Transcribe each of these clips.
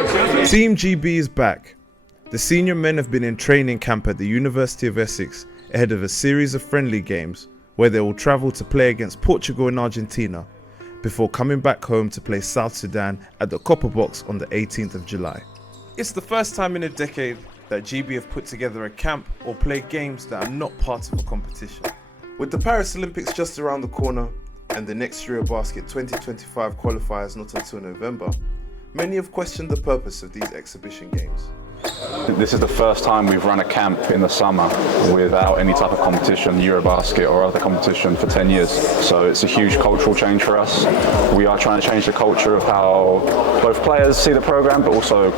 Team GB is back. The senior men have been in training camp at the University of Essex ahead of a series of friendly games where they will travel to play against Portugal and Argentina before coming back home to play South Sudan at the Copper Box on the 18th of July. It's the first time in a decade that GB have put together a camp or played games that are not part of a competition. With the Paris Olympics just around the corner and the next Eurobasket 2025 qualifiers not until November, many have questioned the purpose of these exhibition games. This is the first time we've run a camp in the summer without any type of competition, Eurobasket or other competition, for 10 years. So it's a huge cultural change for us. We are trying to change the culture of how both players see the program, but also,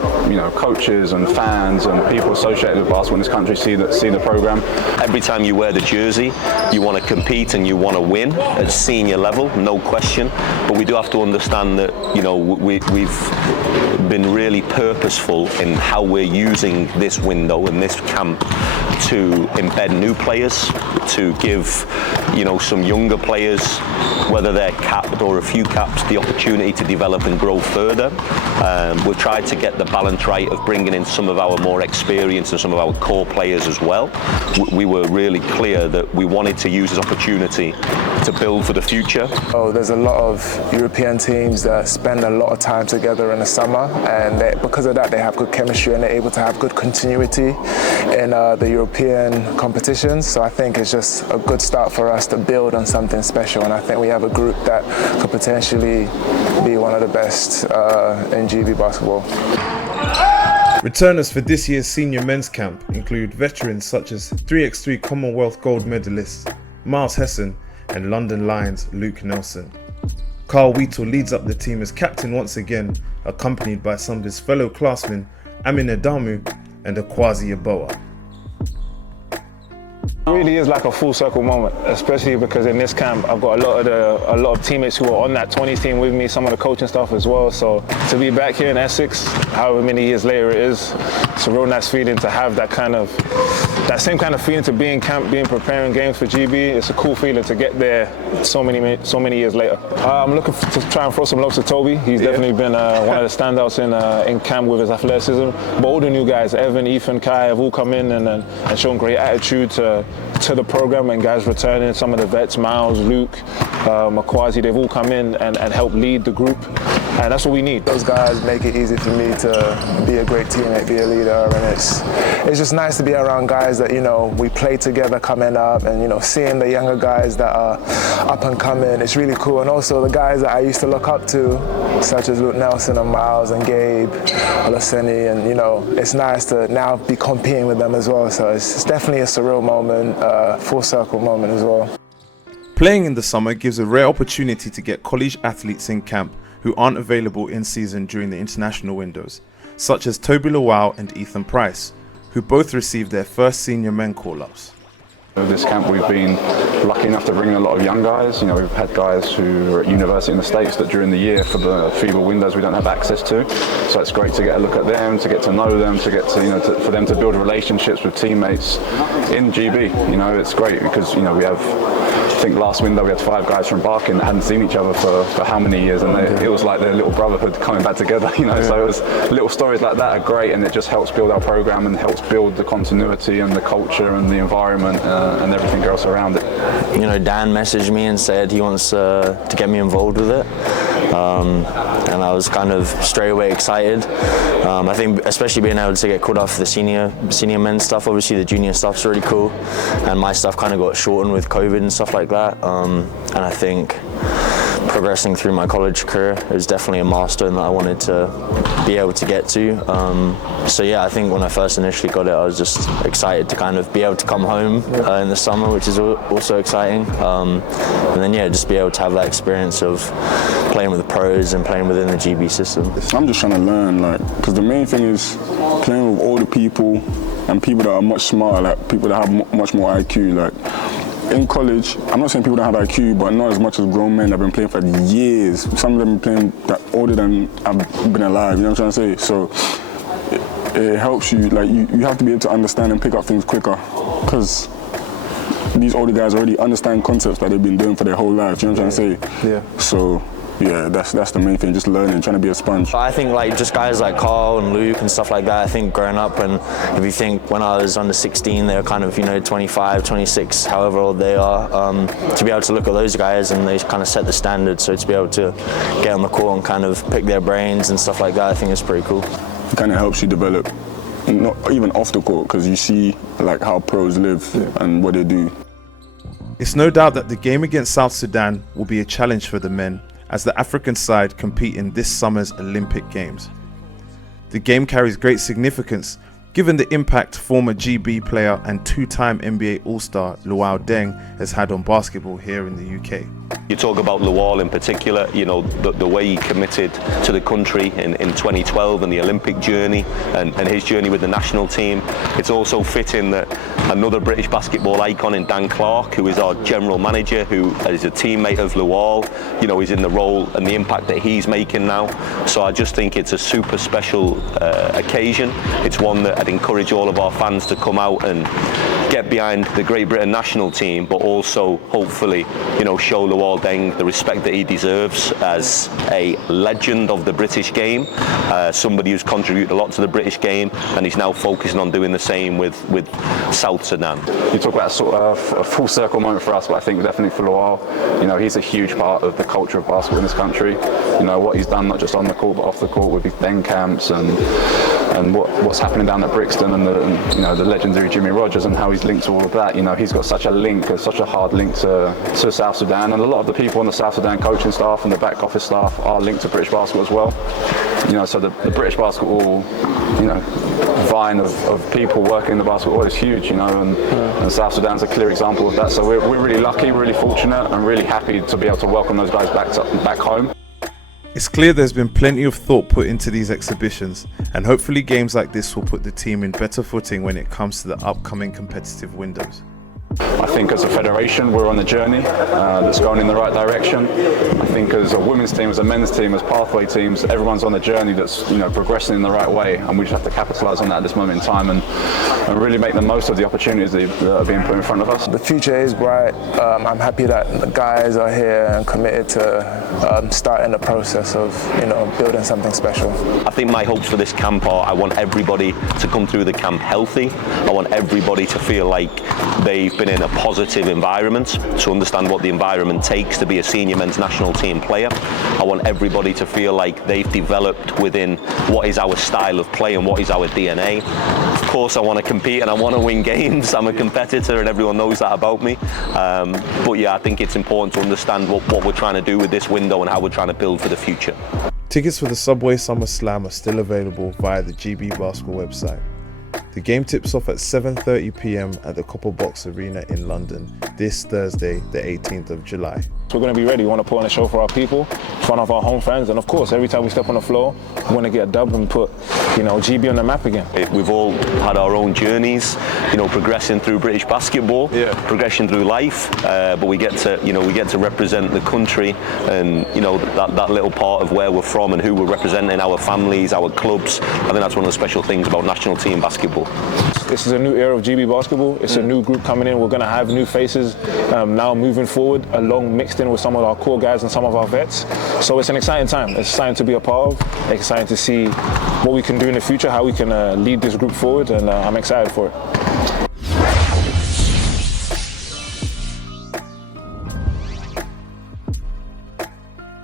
coaches and fans and people associated with basketball in this country see the program. Every time you wear the jersey, you want to compete and you want to win at senior level, no question. But we do have to understand that, we've been really purposeful in how we're using this window and this camp to embed new players, to give some younger players, whether they're capped or a few caps, the opportunity to develop and grow further. We've tried to get the balance right of bringing in some of our more experienced and some of our core players as well. We were really clear that we wanted to use this opportunity to build for the future. There's a lot of European teams that spend a lot of time together in the summer, and because of that they have good chemistry and they're able to have good continuity in the European competitions. So I think it's just a good start for us to build on something special, and I think we have a group that could potentially be one of the best in GB basketball. Returners for this year's senior men's camp include veterans such as 3x3 Commonwealth gold medalists Miles Hesson and London Lions Luke Nelson. Carl Wheatle leads up the team as captain once again, accompanied by some of his fellow classmen Amin Adamu and Akwasi Yeboah. It really is like a full circle moment, especially because in this camp I've got a lot of teammates who are on that 20s team with me, some of the coaching staff as well. So to be back here in Essex, however many years later it is, it's a real nice feeling to have that same kind of feeling to be in camp, preparing games for GB. It's a cool feeling to get there so many years later. I'm looking to try and throw some love to Tobi. He's definitely been one of the standouts in camp with his athleticism. But all the new guys, Evan, Ethan, Kai, have all come in and shown great attitude to the program, and guys returning, some of the vets, Miles, Luke, Akwasi, they've all come in and helped lead the group, and that's what we need. Those guys make it easy for me to be a great teammate, be a leader, and it's just nice to be around guys that we play together coming up, and seeing the younger guys that are up and coming, it's really cool. And also the guys that I used to look up to, such as Luke Nelson and Miles and Gabe, Olaseni, and it's nice to now be competing with them as well. So it's definitely a surreal moment, full circle moment as well. Playing in the summer gives a rare opportunity to get college athletes in camp who aren't available in season during the international windows, such as Tobi Lawal and Ethan Price, who both received their first senior men call-ups. This camp we've been lucky enough to bring in a lot of young guys. We've had guys who are at university in the States that during the year for the FIBA windows we don't have access to. So it's great to get a look at them, to get to know them, to get to, for them to build relationships with teammates in GB. It's great because, we have, I think last window we had 5 guys from Barking that hadn't seen each other for how many years, and it was like their little brotherhood coming back together, So it was little stories like that are great, and it just helps build our program and helps build the continuity and the culture and the environment and everything else around it. Dan messaged me and said he wants to get me involved with it, and I was kind of straight away excited. I think especially being able to get called up for the senior men's stuff. Obviously the junior stuff's really cool, and my stuff kind of got shortened with COVID and stuff like that, and I think progressing through my college career is definitely a milestone that I wanted to be able to get to. So yeah, I think when I first initially got it, I was just excited to kind of be able to come home in the summer, which is also exciting. And then yeah, just be able to have that experience of playing with the pros and playing within the GB system. I'm just trying to learn, because the main thing is playing with older people and people that are much smarter, people that have much more IQ. In college, I'm not saying people don't have IQ, but not as much as grown men that have been playing for years. Some of them have been playing that older than I've been alive, you know what I'm trying to say? So it helps you, you have to be able to understand and pick up things quicker, because these older guys already understand concepts that they've been doing for their whole life, you know what I'm trying to say? Yeah. So yeah, that's the main thing, just learning, trying to be a sponge. I think like just guys like Carl and Luke and stuff like that, I think growing up, and if you think when I was under 16, they were kind of, 25, 26, however old they are, to be able to look at those guys and they kind of set the standard, so to be able to get on the court and kind of pick their brains and stuff like that, I think is pretty cool. It kind of helps you develop, not even off the court, because you see like how pros live and what they do. It's no doubt that the game against South Sudan will be a challenge for the men as the African side compete in this summer's Olympic Games. The game carries great significance given the impact former GB player and two-time NBA All-Star Luol Deng has had on basketball here in the UK. You talk about Lawal in particular, the way he committed to the country in 2012 and the Olympic journey and his journey with the national team. It's also fitting that another British basketball icon in Dan Clark, who is our general manager, who is a teammate of Lawal, is in the role and the impact that he's making now. So I just think it's a super special occasion. It's one that I'd encourage all of our fans to come out and get behind the Great Britain national team, but also hopefully, show Luol Deng the respect that he deserves as a legend of the British game, somebody who's contributed a lot to the British game, and he's now focusing on doing the same with South Sudan. You talk about sort of a full circle moment for us, but I think definitely for Lawal, he's a huge part of the culture of basketball in this country. What he's done, not just on the court but off the court, with his Deng camps and what's happening down at Brixton and the legendary Jimmy Rogers and how he's linked to all of that. He's got such a hard link to South Sudan, and a lot of the people on the South Sudan coaching staff and the back office staff are linked to British basketball as well. So the British basketball, vine of people working in the basketball is huge, and South Sudan's a clear example of that. So we're really lucky, really fortunate, and really happy to be able to welcome those guys back home. It's clear there's been plenty of thought put into these exhibitions, and hopefully games like this will put the team in better footing when it comes to the upcoming competitive windows. I think as a federation we're on a journey that's going in the right direction. I think as a women's team, as a men's team, as pathway teams, everyone's on a journey that's progressing in the right way, and we just have to capitalise on that at this moment in time and really make the most of the opportunities that are being put in front of us. The future is bright. I'm happy that the guys are here and committed to starting the process of building something special. I think my hopes for this camp are I want everybody to come through the camp healthy. I want everybody to feel like they've been in a positive environment, to understand what the environment takes to be a senior men's national team player. I want everybody to feel like they've developed within what is our style of play and what is our DNA. Of course I want to compete and I want to win games. I'm a competitor and everyone knows that about me. But yeah, I think it's important to understand what we're trying to do with this window and how we're trying to build for the future. Tickets for the Subway Summer Slam are still available via the GB Basketball website. The game tips off at 7:30 p.m. at the Copper Box Arena in London this Thursday, the 18th of July. We're going to be ready. We want to put on a show for our people, in front of our home fans, and of course, every time we step on the floor, we want to get a dub and put, GB on the map again. We've all had our own journeys, progressing through British basketball, progression through life, but we get to represent the country and that little part of where we're from and who we're representing, our families, our clubs. I think that's one of the special things about national team basketball. This is a new era of GB basketball. It's a new group coming in. We're going to have new faces now moving forward, along mixed in with some of our core guys and some of our vets. So it's an exciting time. It's exciting to be a part of. Exciting to see what we can do in the future, how we can lead this group forward, and I'm excited for it.